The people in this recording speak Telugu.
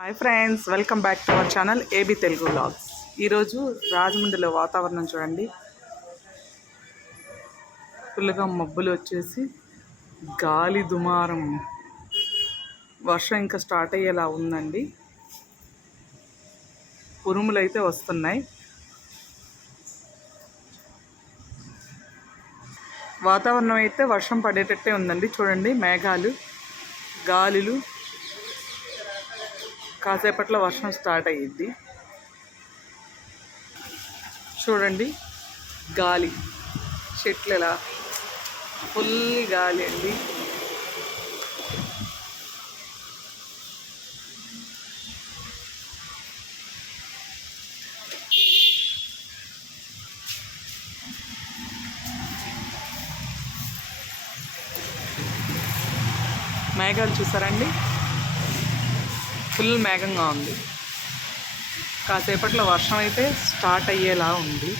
Hi friends, welcome back to our channel AB Telugu vlogs. ఈరోజు రాజమండ్రిలో వాతావరణం చూడండి. ఫుల్గా మబ్బులు వచ్చేసి గాలి దుమారం, వర్షం ఇంకా స్టార్ట్ అయ్యేలా ఉందండి. ఉరుములు అయితే వస్తున్నాయి. వాతావరణం అయితే వర్షం పడేటట్టే ఉందండి. చూడండి, మేఘాలు, గాలులు, కాసేపట్లో వర్షం స్టార్ట్ అయ్యిద్ది. చూడండి, గాలి, చెట్లు ఎలా ఫుల్ గాలి అండి. మేఘాలు చూసారండి, ఫుల్ మేఘంగా ఉంది. కాసేపట్లో వర్షం అయితే స్టార్ట్ అయ్యేలా ఉంది.